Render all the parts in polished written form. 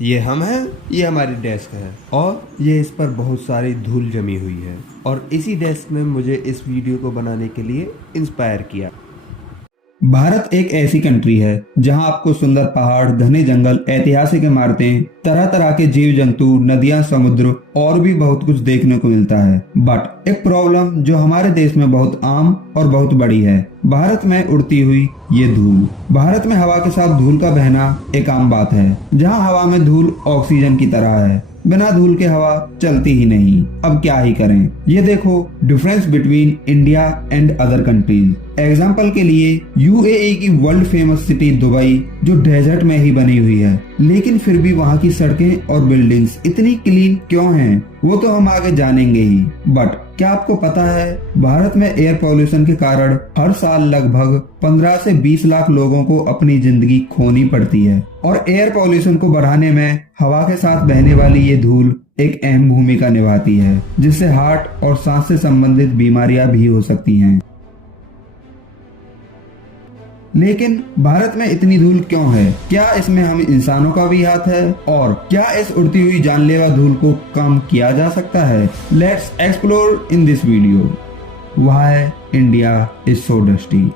ये हम हैं, ये हमारी डेस्क है और ये इस पर बहुत सारी धूल जमी हुई है और इसी डेस्क ने मुझे इस वीडियो को बनाने के लिए इंस्पायर किया। भारत एक ऐसी कंट्री है जहां आपको सुंदर पहाड़, घने जंगल, ऐतिहासिक इमारतें, तरह तरह के जीव जंतु, नदियां, समुद्र और भी बहुत कुछ देखने को मिलता है। बट एक प्रॉब्लम जो हमारे देश में बहुत आम और बहुत बड़ी है, भारत में उड़ती हुई ये धूल। भारत में हवा के साथ धूल का बहना एक आम बात है। जहां हवा में धूल ऑक्सीजन की तरह है, बिना धूल के हवा चलती ही नहीं। अब क्या ही करें। ये देखो difference between India and other countries. Example के लिए यूएई की वर्ल्ड फेमस सिटी दुबई जो डेजर्ट में ही बनी हुई है, लेकिन फिर भी वहाँ की सड़कें और बिल्डिंग्स इतनी क्लीन क्यों हैं, वो तो हम आगे जानेंगे ही। बट क्या आपको पता है भारत में एयर पॉल्यूशन के कारण हर साल लगभग 15 से 20 लाख लोगों को अपनी जिंदगी खोनी पड़ती है। और एयर पॉल्यूशन को बढ़ाने में हवा के साथ बहने वाली ये धूल एक अहम भूमिका निभाती है, जिससे हार्ट और सांस से संबंधित बीमारियां भी हो सकती हैं। लेकिन भारत में इतनी धूल क्यों है? क्या इसमें हम इंसानों का भी हाथ है? और क्या इस उड़ती हुई जानलेवा धूल को कम किया जा सकता है? Let's explore in this video why India is so dusty.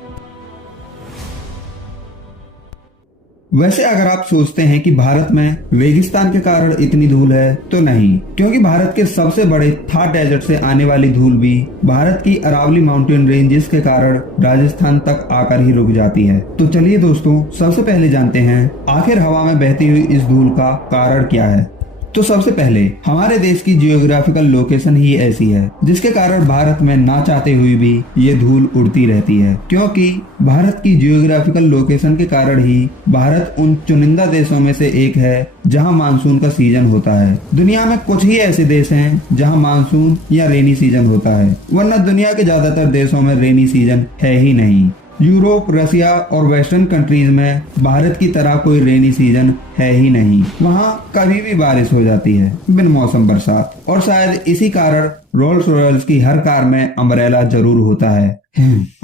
वैसे अगर आप सोचते हैं कि भारत में रेगिस्तान के कारण इतनी धूल है, तो नहीं, क्योंकि भारत के सबसे बड़े थार डेजर्ट से आने वाली धूल भी भारत की अरावली माउंटेन रेंजेस के कारण राजस्थान तक आकर ही रुक जाती है। तो चलिए दोस्तों, सबसे पहले जानते हैं आखिर हवा में बहती हुई इस धूल का कारण क्या है। तो सबसे पहले हमारे देश की जियोग्राफिकल लोकेशन ही ऐसी है, जिसके कारण भारत में ना चाहते हुए भी ये धूल उड़ती रहती है। क्योंकि भारत की जियोग्राफिकल लोकेशन के कारण ही भारत उन चुनिंदा देशों में से एक है जहां मानसून का सीजन होता है। दुनिया में कुछ ही ऐसे देश हैं जहां मानसून या रेनी सीजन होता है, वरना दुनिया के ज्यादातर देशों में रेनी सीजन है ही नहीं। यूरोप, रसिया और वेस्टर्न कंट्रीज में भारत की तरह कोई रेनी सीजन है ही नहीं। वहाँ कभी भी बारिश हो जाती है, बिन मौसम बरसात। और शायद इसी कारण रोल्स रॉयल्स की हर कार में अम्ब्रेला जरूर होता है।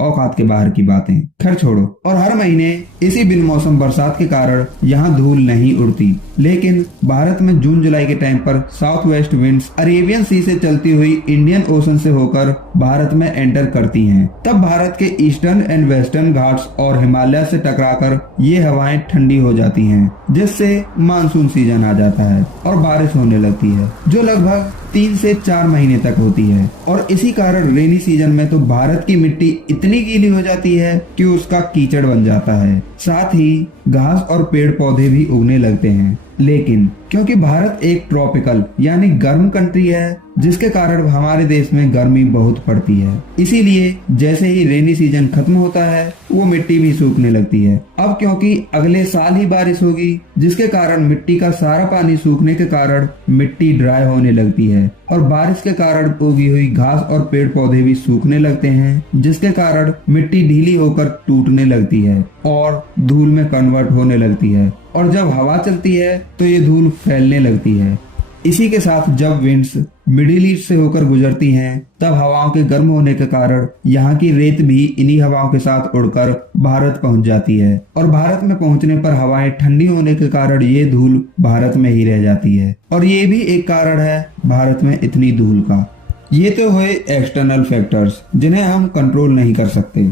औकात के बाहर की बातें खैर छोड़ो। और हर महीने इसी बिन मौसम बरसात के कारण यहाँ धूल नहीं उड़ती। लेकिन भारत में जून जुलाई के टाइम पर साउथ वेस्ट विंड्स अरेबियन सी से चलती हुई इंडियन ओशन से होकर भारत में एंटर करती हैं। तब भारत के ईस्टर्न एंड वेस्टर्न घाट्स और हिमालय से टकराकर ये हवाएं ठंडी हो जाती हैं, जिससे मानसून सीजन आ जाता है और बारिश होने लगती है, जो लगभग 3 से 4 महीने तक होती है। और इसी कारण रेनी सीजन में तो भारत की मिट्टी इतनी गीली हो जाती है कि उसका कीचड़ बन जाता है। साथ ही घास और पेड़ पौधे भी उगने लगते हैं। लेकिन क्योंकि भारत एक ट्रॉपिकल यानी गर्म कंट्री है, जिसके कारण हमारे देश में गर्मी बहुत पड़ती है, इसीलिए जैसे ही रेनी सीजन खत्म होता है वो मिट्टी भी सूखने लगती है। अब क्योंकि अगले साल ही बारिश होगी, जिसके कारण मिट्टी का सारा पानी सूखने के कारण मिट्टी ड्राई होने लगती है और बारिश के कारण उगी हुई घास और पेड़ पौधे भी सूखने लगते हैं, जिसके कारण मिट्टी ढीली होकर टूटने लगती है और धूल में कन्वर्ट होने लगती है। और जब हवा चलती है तो ये धूल फैलने लगती है। इसी के साथ जब विंड्स मिडिल ईस्ट से होकर गुजरती हैं, तब हवाओं के गर्म होने के कारण यहाँ की रेत भी इन्हीं हवाओं के साथ उड़कर भारत पहुँच जाती है। और भारत में पहुँचने पर हवाएं ठंडी होने के कारण ये धूल भारत में ही रह जाती है। और ये भी एक कारण है भारत में इतनी धूल का। ये तो हुए एक्सटर्नल फैक्टर्स जिन्हें हम कंट्रोल नहीं कर सकते।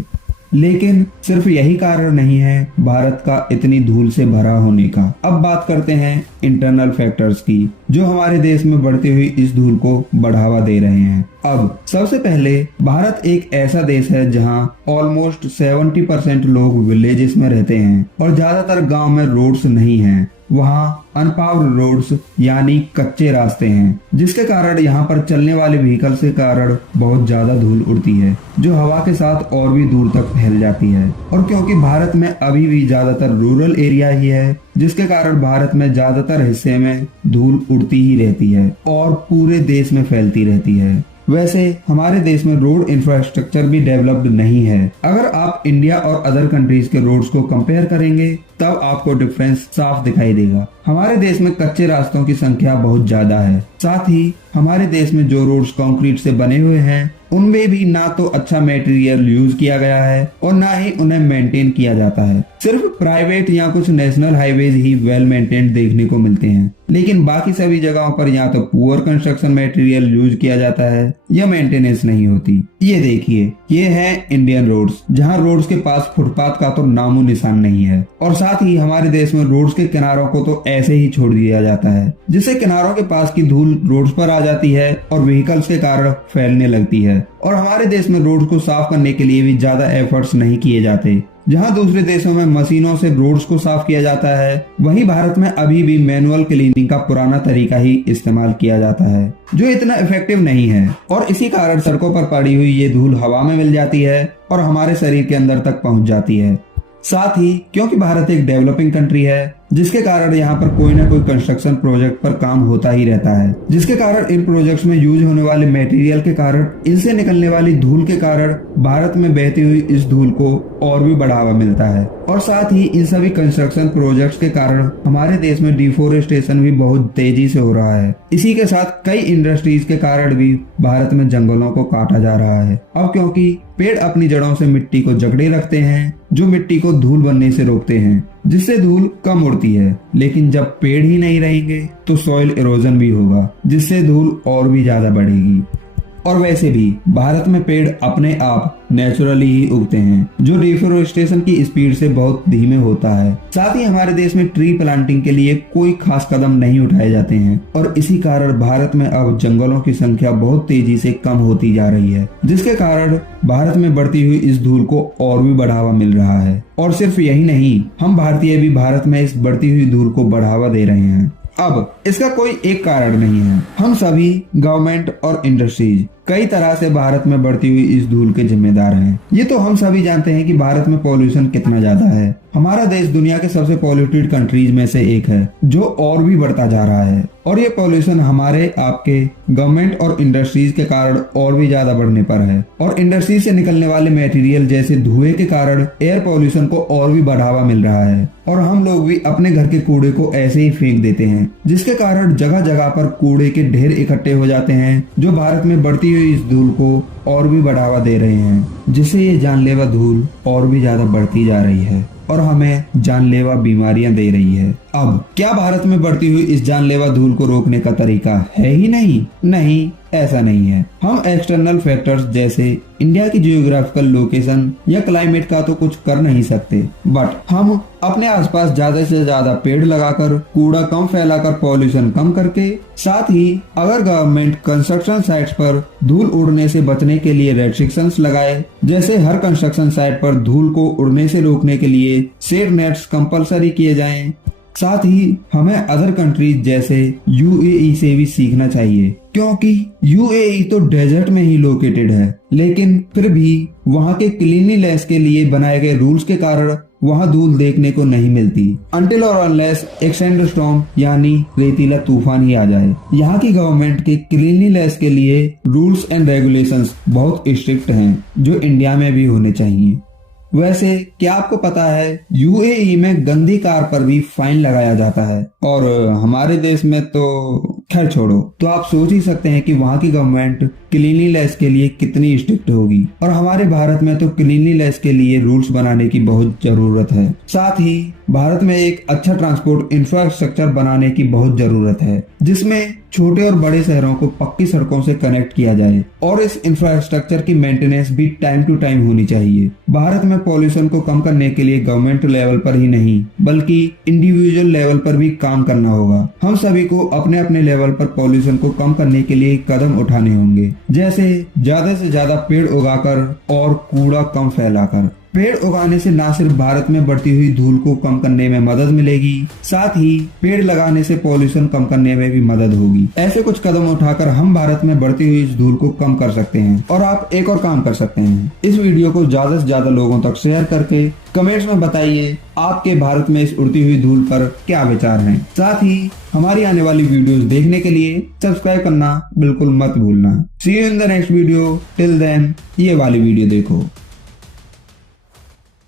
लेकिन सिर्फ यही कारण नहीं है भारत का इतनी धूल से भरा होने का। अब बात करते हैं इंटरनल फैक्टर्स की, जो हमारे देश में बढ़ती हुई इस धूल को बढ़ावा दे रहे हैं। अब सबसे पहले भारत एक ऐसा देश है जहां ऑलमोस्ट 70% लोग विलेजेस में रहते हैं और ज्यादातर गांव में रोड्स नहीं हैं। वहाँ अनपावर्ड रोड्स यानी कच्चे रास्ते हैं, जिसके कारण यहाँ पर चलने वाले व्हीकल के कारण बहुत ज्यादा धूल उड़ती है, जो हवा के साथ और भी दूर तक फैल जाती है। और क्योंकि भारत में अभी भी ज्यादातर रूरल एरिया ही है, जिसके कारण भारत में ज्यादातर हिस्से में धूल उड़ती ही रहती है और पूरे देश में फैलती रहती है। वैसे हमारे देश में रोड इंफ्रास्ट्रक्चर भी डेवलप्ड नहीं है। अगर आप इंडिया और अदर कंट्रीज के रोड्स को कंपेयर करेंगे, तब आपको डिफरेंस साफ दिखाई देगा। हमारे देश में कच्चे रास्तों की संख्या बहुत ज्यादा है। साथ ही हमारे देश में जो रोड्स कंक्रीट से बने हुए हैं, उनमें भी ना तो अच्छा मटेरियल यूज किया गया है और ना ही उन्हें मेंटेन किया जाता है। सिर्फ प्राइवेट या कुछ नेशनल हाईवेज ही वेल मेंटेन्ड देखने को मिलते हैं, लेकिन बाकी सभी जगहों पर या तो पुअर कंस्ट्रक्शन मटेरियल यूज किया जाता है या मेंटेनेंस नहीं होती। ये देखिए, ये है इंडियन रोड्स, जहाँ रोड्स के पास फुटपाथ का तो नामो निशान नहीं है। और साथ ही हमारे देश में रोड्स के किनारों को तो ऐसे ही छोड़ दिया जाता है, जिससे किनारों के पास की धूल रोड्स पर आ जाती है और व्हीकल्स के कारण फैलने लगती है। और हमारे देश में रोड्स को साफ करने के लिए भी ज्यादा एफर्ट्स नहीं किए जाते। जहां दूसरे देशों में मशीनों से रोड्स को साफ किया जाता है, वहीं भारत में अभी भी मैनुअल क्लीनिंग का पुराना तरीका ही इस्तेमाल किया जाता है, जो इतना इफेक्टिव नहीं है। और इसी कारण सड़कों पर पड़ी हुई ये धूल हवा में मिल जाती है और हमारे शरीर के अंदर तक पहुंच जाती है। साथ ही क्योंकि भारत एक डेवलपिंग कंट्री है, जिसके कारण यहाँ पर कोई ना कोई कंस्ट्रक्शन प्रोजेक्ट पर काम होता ही रहता है, जिसके कारण इन प्रोजेक्ट्स में यूज होने वाले मटेरियल के कारण, इनसे निकलने वाली धूल के कारण भारत में बहती हुई इस धूल को और भी बढ़ावा मिलता है। और साथ ही इन सभी कंस्ट्रक्शन प्रोजेक्ट्स के कारण हमारे देश में डिफोरेस्टेशन भी बहुत तेजी से हो रहा है। इसी के साथ कई इंडस्ट्रीज के कारण भी भारत में जंगलों को काटा जा रहा है। अब क्योंकि पेड़ अपनी जड़ों से मिट्टी को जकड़े रखते हैं, जो मिट्टी को धूल बनने से रोकते हैं, जिससे धूल कम उड़ती है। लेकिन जब पेड़ ही नहीं रहेंगे तो सॉइल इरोजन भी होगा, जिससे धूल और भी ज्यादा बढ़ेगी। और वैसे भी भारत में पेड़ अपने आप नेचुरली ही उगते हैं, जो डिफोरेस्टेशन की स्पीड से बहुत धीमे होता है। साथ ही हमारे देश में ट्री प्लांटिंग के लिए कोई खास कदम नहीं उठाए जाते हैं और इसी कारण भारत में अब जंगलों की संख्या बहुत तेजी से कम होती जा रही है, जिसके कारण भारत में बढ़ती हुई इस धूल को और भी बढ़ावा मिल रहा है। और सिर्फ यही नहीं, हम भारतीय भी भारत में इस बढ़ती हुई धूल को बढ़ावा दे रहे हैं। अब इसका कोई एक कारण नहीं है, हम सभी गवर्नमेंट और इंडस्ट्रीज कई तरह से भारत में बढ़ती हुई इस धूल के जिम्मेदार हैं। ये तो हम सभी जानते हैं कि भारत में पॉल्यूशन कितना ज्यादा है। हमारा देश दुनिया के सबसे पॉल्यूटेड कंट्रीज में से एक है, जो और भी बढ़ता जा रहा है। और ये पॉल्यूशन हमारे आपके गवर्नमेंट और इंडस्ट्रीज के कारण और भी ज्यादा बढ़ने पर है। और इंडस्ट्री से निकलने वाले मटेरियल जैसे धुएं के कारण एयर पॉल्यूशन को और भी बढ़ावा मिल रहा है। और हम लोग भी अपने घर के कूड़े को ऐसे ही फेंक देते हैं, जिसके कारण जगह जगह पर कूड़े के ढेर इकट्ठे हो जाते हैं, जो भारत में बढ़ती हुई इस धूल को और भी बढ़ावा दे रहे हैं, जिससे ये जानलेवा धूल और भी ज्यादा बढ़ती जा रही है और हमें जानलेवा बीमारियां दे रही है। अब क्या भारत में बढ़ती हुई इस जानलेवा धूल को रोकने का तरीका है ही नहीं? नहीं, ऐसा नहीं है। हम एक्सटर्नल फैक्टर्स जैसे इंडिया की जियोग्राफिकल लोकेशन या क्लाइमेट का तो कुछ कर नहीं सकते, बट हम अपने आसपास ज्यादा से ज्यादा पेड़ लगाकर, कूड़ा कम फैलाकर, पॉल्यूशन कम करके, साथ ही अगर गवर्नमेंट कंस्ट्रक्शन साइट्स पर धूल उड़ने से बचने के लिए रेस्ट्रिक्शंस लगाए, जैसे हर कंस्ट्रक्शन साइट पर धूल को उड़ने से रोकने के लिए शेड नेट्स कंपलसरी किए जाएं। साथ ही हमें अदर कंट्रीज जैसे यूएई से भी सीखना चाहिए, क्योंकि यूएई तो डेजर्ट में ही लोकेटेड है, लेकिन फिर भी वहाँ के क्लीनलीनेस के लिए बनाए गए रूल्स के कारण वहाँ धूल देखने को नहीं मिलती, अनटिल और अनलेस एक सैंडस्टॉर्म यानी रेतीला तूफान ही आ जाए। यहाँ की गवर्नमेंट के क्लीनलीनेस के लिए रूल्स एंड रेगुलेशंस बहुत स्ट्रिक्ट हैं, जो इंडिया में भी होने चाहिए। वैसे क्या आपको पता है यूएई में गंदी कार पर भी फाइन लगाया जाता है, और हमारे देश में तो खैर छोड़ो। तो आप सोच ही सकते हैं कि वहाँ की गवर्नमेंट क्लीनलीनेस के लिए कितनी स्ट्रिक्ट होगी, और हमारे भारत में तो क्लीनलीनेस के लिए रूल्स बनाने की बहुत जरूरत है। साथ ही भारत में एक अच्छा ट्रांसपोर्ट इंफ्रास्ट्रक्चर बनाने की बहुत जरूरत है, जिसमें छोटे और बड़े शहरों को पक्की सड़कों से कनेक्ट किया जाए, और इस इंफ्रास्ट्रक्चर की मेंटेनेंस भी टाइम टू टाइम होनी चाहिए। भारत में पॉल्यूशन को कम करने के लिए गवर्नमेंट लेवल पर ही नहीं, बल्कि इंडिविजुअल लेवल पर भी काम करना होगा। हम सभी को अपने अपने लेवल पर पॉल्यूशन को कम करने के लिए कदम उठाने होंगे, जैसे ज्यादा से ज्यादा पेड़ उगाकर और कूड़ा कम फैलाकर। पेड़ उगाने से न सिर्फ भारत में बढ़ती हुई धूल को कम करने में मदद मिलेगी, साथ ही पेड़ लगाने से पॉल्यूशन कम करने में भी मदद होगी। ऐसे कुछ कदम उठाकर हम भारत में बढ़ती हुई इस धूल को कम कर सकते हैं। और आप एक और काम कर सकते हैं, इस वीडियो को ज्यादा से ज्यादा लोगों तक शेयर करके कमेंट्स में बताइए आपके भारत में इस उड़ती हुई धूल पर क्या विचार हैं। साथ ही हमारी आने वाली वीडियोस देखने के लिए सब्सक्राइब करना बिल्कुल मत भूलना। See you in the next video. Till then ये वाली वीडियो देखो।